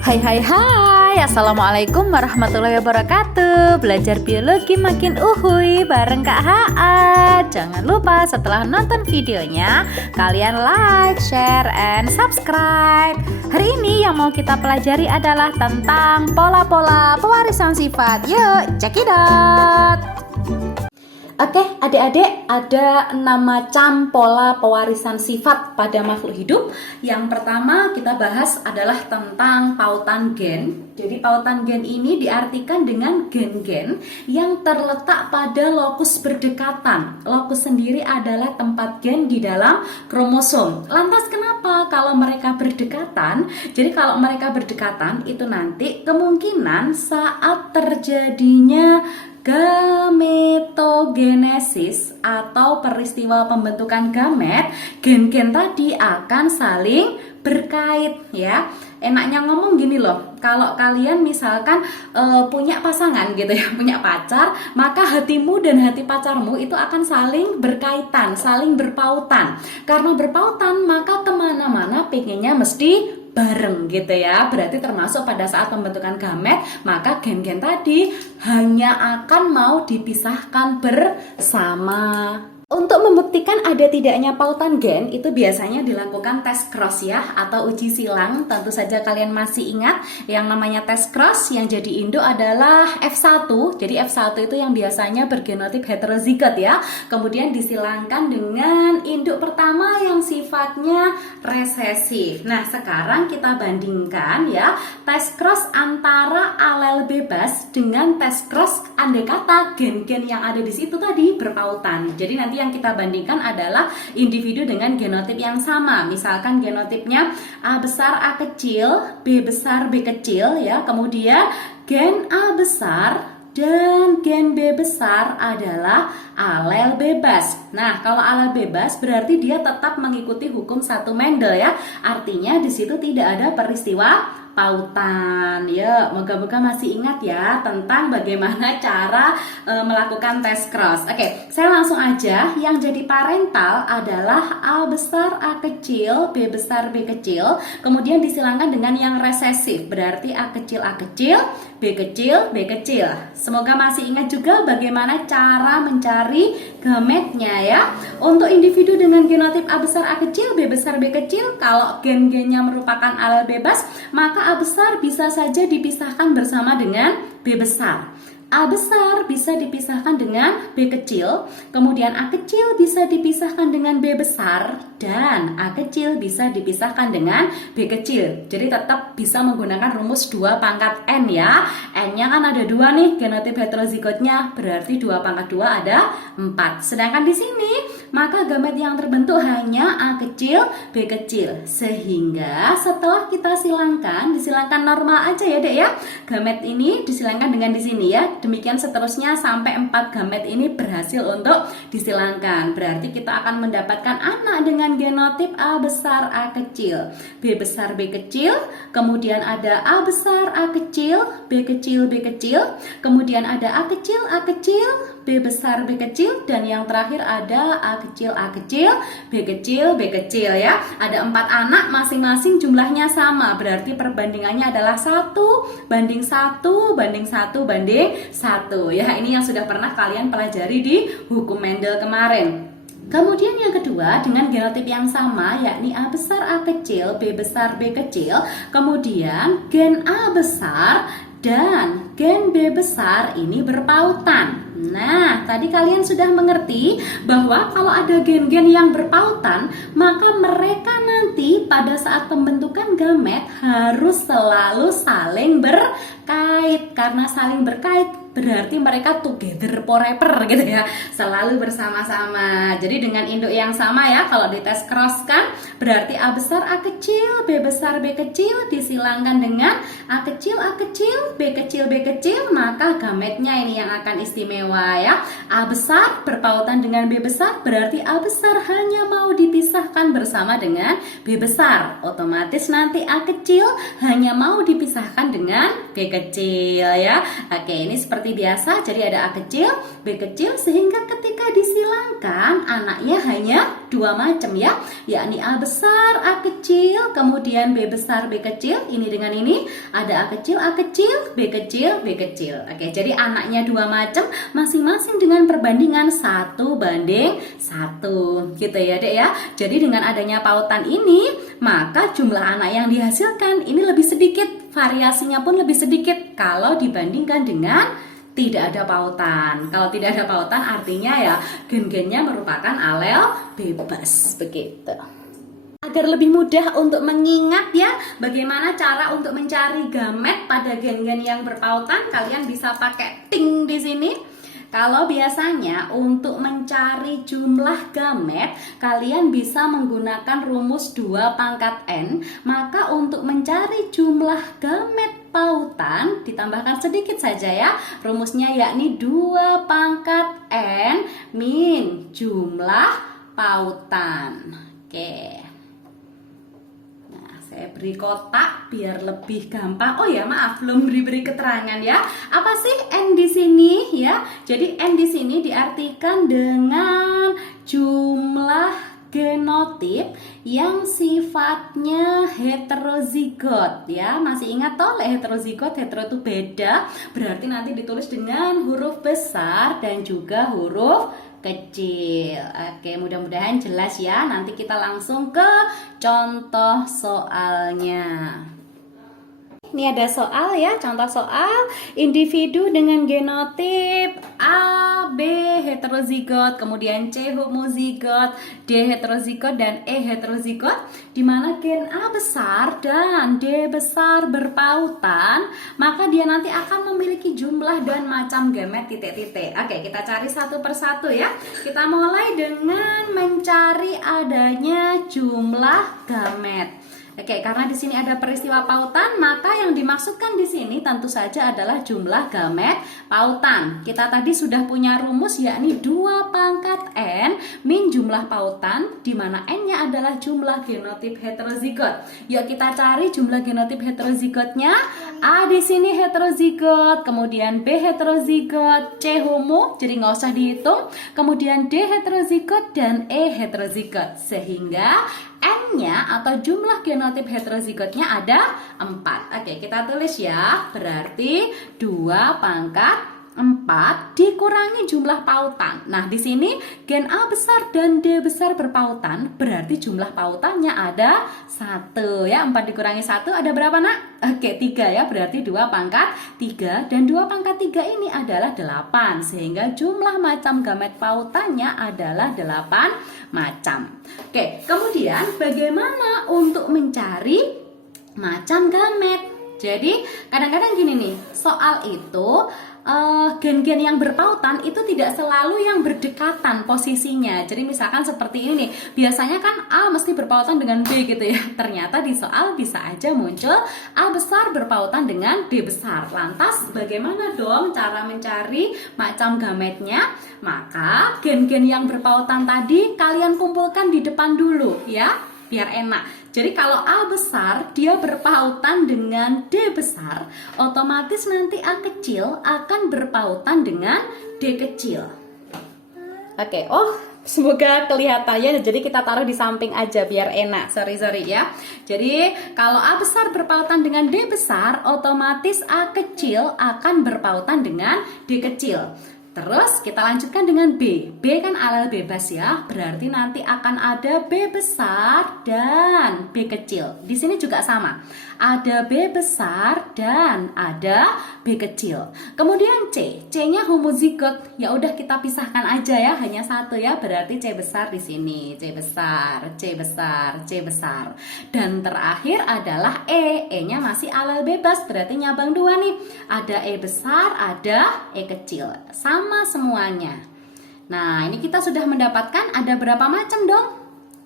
Hai hai hai, Assalamualaikum warahmatullahi wabarakatuh. Belajar biologi makin uhuy bareng Kak HA. Jangan lupa setelah nonton videonya kalian like, share, and subscribe. Hari ini yang mau kita pelajari adalah tentang pola-pola pewarisan sifat. Yuk, check it out. Oke, adik-adik, ada 6 macam pola pewarisan sifat pada makhluk hidup. Yang pertama kita bahas adalah tentang pautan gen. Jadi pautan gen ini diartikan dengan gen-gen yang terletak pada lokus berdekatan. Lokus sendiri adalah tempat gen di dalam kromosom. Lantas kenapa kalau mereka berdekatan? Jadi kalau mereka berdekatan itu nanti kemungkinan saat terjadinya gametogenesis atau peristiwa pembentukan gamet, gen-gen tadi akan saling berkait ya. Enaknya ngomong gini loh, kalau kalian misalkan punya pasangan gitu ya, punya pacar, maka hatimu dan hati pacarmu itu akan saling berkaitan, saling berpautan. Karena berpautan maka kemana-mana pengennya mesti bareng gitu ya. Berarti termasuk pada saat pembentukan gamet, maka gen-gen tadi hanya akan mau dipisahkan bersama. Untuk membuktikan ada tidaknya pautan gen itu biasanya dilakukan tes cross ya, atau uji silang. Tentu saja kalian masih ingat yang namanya tes cross. Yang jadi induk adalah F1. Jadi F1 itu yang biasanya bergenotip heterozigot ya. Kemudian disilangkan dengan induk pertama yang sifatnya resesif. Nah, sekarang kita bandingkan ya tes cross antara alel bebas dengan tes cross andai kata gen-gen yang ada di situ tadi berpautan. Jadi nanti yang kita bandingkan adalah individu dengan genotip yang sama. Misalkan genotipnya A besar A kecil, B besar B kecil ya. Kemudian gen A besar dan gen B besar adalah alel bebas. Nah, kalau alel bebas berarti dia tetap mengikuti hukum satu Mendel ya. Artinya di situ tidak ada peristiwa pautan. Ya, moga-moga masih ingat ya tentang bagaimana cara melakukan tes cross. Oke, saya langsung aja. Yang jadi parental adalah A besar A kecil, B besar B kecil. Kemudian disilangkan dengan yang resesif, berarti A kecil B kecil B kecil. Semoga masih ingat juga bagaimana cara mencari gametnya ya. Untuk individu dengan genotip A besar A kecil, B besar B kecil, kalau gen-gennya merupakan alel bebas, maka A besar bisa saja dipisahkan bersama dengan B besar. A besar bisa dipisahkan dengan B kecil, kemudian A kecil bisa dipisahkan dengan B besar, dan A kecil bisa dipisahkan dengan B kecil. Jadi tetap bisa menggunakan rumus 2 pangkat N ya. N-nya kan ada 2 nih, genotip heterozigotnya, berarti 2 pangkat 2 ada 4. Sedangkan di sini, maka gamet yang terbentuk hanya A kecil, B kecil. Sehingga setelah kita silangkan, disilangkan normal aja ya dek ya. Gamet ini disilangkan dengan di sini ya. Demikian seterusnya sampai 4 gamet ini berhasil untuk disilangkan. Berarti kita akan mendapatkan anak dengan genotip A besar A kecil, B besar B kecil, kemudian ada A besar A kecil, B kecil B kecil, kemudian ada A kecil, B besar B kecil, dan yang terakhir ada A kecil, B kecil, B kecil ya. Ada 4 anak, masing-masing jumlahnya sama. Berarti perbandingannya adalah 1 banding 1 banding 1 banding 1 ya. Ini yang sudah pernah kalian pelajari di hukum Mendel kemarin. Kemudian yang kedua dengan genotip yang sama, yakni A besar A kecil, B besar B kecil, kemudian gen A besar dan gen B besar ini berpautan. Nah, tadi kalian sudah mengerti bahwa kalau ada gen-gen yang berpautan, maka mereka nanti pada saat pembentukan gamet harus selalu saling berkait. Karena saling berkait berarti mereka together forever gitu ya, selalu bersama-sama. Jadi dengan induk yang sama ya, kalau dites cross kan berarti A besar A kecil, B besar B kecil disilangkan dengan A kecil, B kecil B kecil, maka gametnya ini yang akan istimewa ya. A besar berpautan dengan B besar berarti A besar hanya mau dipisahkan bersama dengan B besar. Otomatis nanti A kecil hanya mau dipisahkan dengan B kecil ya. Oke, ini seperti seperti biasa, jadi ada A kecil, B kecil, sehingga ketika disilangkan anaknya hanya dua macam ya, yakni A besar, A kecil, kemudian B besar, B kecil. Ini dengan ini ada A kecil, B kecil, B kecil. Oke, jadi anaknya dua macam, masing-masing dengan perbandingan 1:1 gitu ya Dek ya. Jadi dengan adanya pautan ini, maka jumlah anak yang dihasilkan ini lebih sedikit, variasinya pun lebih sedikit kalau dibandingkan dengan tidak ada pautan. Kalau tidak ada pautan artinya ya gen-gennya merupakan alel bebas begitu. Agar lebih mudah untuk mengingat ya bagaimana cara untuk mencari gamet pada gen-gen yang berpautan, kalian bisa pakai ting di sini. Kalau biasanya untuk mencari jumlah gamet, kalian bisa menggunakan rumus 2 pangkat N. Maka untuk mencari jumlah gamet pautan, ditambahkan sedikit saja ya. Rumusnya yakni 2 pangkat N min jumlah pautan. Oke. Saya beri kotak biar lebih gampang. Oh ya, maaf, belum beri keterangan ya. Apa sih N di sini ya? Jadi N di sini diartikan dengan jumlah genotip yang sifatnya heterozigot ya. Masih ingat toh, heterozigot, hetero itu beda. Berarti nanti ditulis dengan huruf besar dan juga huruf kecil. Oke, mudah-mudahan jelas ya. Nanti kita langsung ke contoh soalnya. Ini ada soal ya, contoh soal individu dengan genotip A, B heterozigot, kemudian C homozigot, D heterozigot dan E heterozigot, di mana gen A besar dan D besar berpautan, maka dia nanti akan memiliki jumlah dan macam gamet titik-titik. Oke, kita cari satu persatu ya. Kita mulai dengan mencari adanya jumlah gamet. Oke, karena di sini ada peristiwa pautan, maka yang dimaksudkan di sini tentu saja adalah jumlah gamet pautan. Kita tadi sudah punya rumus yakni 2 pangkat N min jumlah pautan, di mana N-nya adalah jumlah genotip heterozigot. Yuk kita cari jumlah genotip heterozigotnya. A di sini heterozigot, kemudian B heterozigot, C homo, jadi nggak usah dihitung. Kemudian D heterozigot dan E heterozigot, sehingga N-nya atau jumlah genotip heterozigotnya ada 4. Oke, kita tulis ya. Berarti 2 pangkat 4 dikurangi jumlah pautan. Nah, di sini gen A besar dan D besar berpautan, berarti jumlah pautannya ada 1 ya. 4 dikurangi 1 ada berapa nak? Oke, 3 ya. Berarti 2 pangkat 3 dan 2 pangkat 3 ini adalah 8. Sehingga jumlah macam gamet pautannya adalah 8 macam. Oke, kemudian bagaimana untuk mencari macam gamet? Jadi kadang-kadang gini nih, soal itu gen-gen yang berpautan itu tidak selalu yang berdekatan posisinya. Jadi misalkan seperti ini nih, biasanya kan A mesti berpautan dengan B gitu ya. Ternyata di soal bisa aja muncul A besar berpautan dengan B besar. Lantas bagaimana dong cara mencari macam gametnya? Maka gen-gen yang berpautan tadi kalian kumpulkan di depan dulu ya, biar enak. Jadi kalau A besar dia berpautan dengan D besar, otomatis nanti A kecil akan berpautan dengan D kecil. Oke, semoga kelihatannya. Jadi kita taruh di samping aja biar enak. Sorry ya. Jadi kalau A besar berpautan dengan D besar, otomatis A kecil akan berpautan dengan D kecil. Terus kita lanjutkan dengan B. B kan alel bebas ya, berarti nanti akan ada B besar dan B kecil. Di sini juga sama. Ada B besar dan ada B kecil. Kemudian C. C-nya homozigot. Ya udah kita pisahkan aja ya, hanya 1 ya. Berarti C besar di sini. C besar, C besar, C besar. Dan terakhir adalah E. E-nya masih alel bebas, berarti nyabang 2 nih. Ada E besar, ada E kecil. Sama semuanya. Nah, ini kita sudah mendapatkan ada berapa macam dong?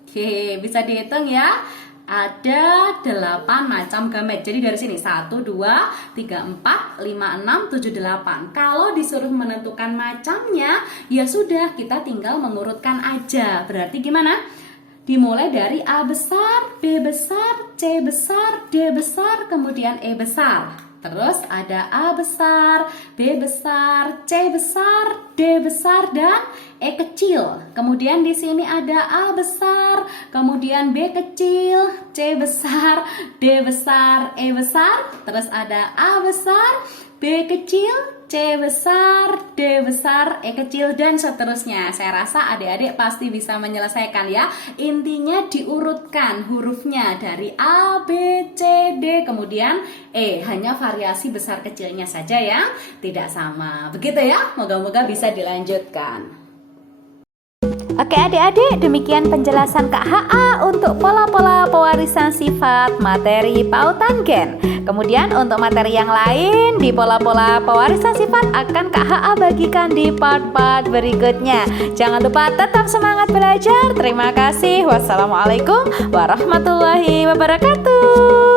Oke, bisa dihitung ya. Ada 8 macam gamet. Jadi dari sini 1, 2, 3, 4, 5, 6, 7, 8. Kalau disuruh menentukan macamnya, ya sudah kita tinggal mengurutkan aja. Berarti gimana? Dimulai dari A besar, B besar, C besar, D besar, kemudian E besar. Terus ada A besar, B besar, C besar, D besar, dan E kecil. Kemudian di sini ada A besar, kemudian B kecil, C besar, D besar, E besar. Terus ada A besar, B kecil, C besar, D besar, E kecil, dan seterusnya. Saya rasa adik-adik pasti bisa menyelesaikan ya. Intinya diurutkan hurufnya dari A, B, C, D, kemudian E. Hanya variasi besar kecilnya saja yang tidak sama. Begitu ya, moga-moga bisa dilanjutkan. Oke adik-adik, demikian penjelasan Kak HA untuk pola-pola pewarisan sifat materi pautan gen. Kemudian untuk materi yang lain di pola-pola pewarisan sifat akan Kak HA bagikan di part-part berikutnya. Jangan lupa tetap semangat belajar. Terima kasih. Wassalamualaikum warahmatullahi wabarakatuh.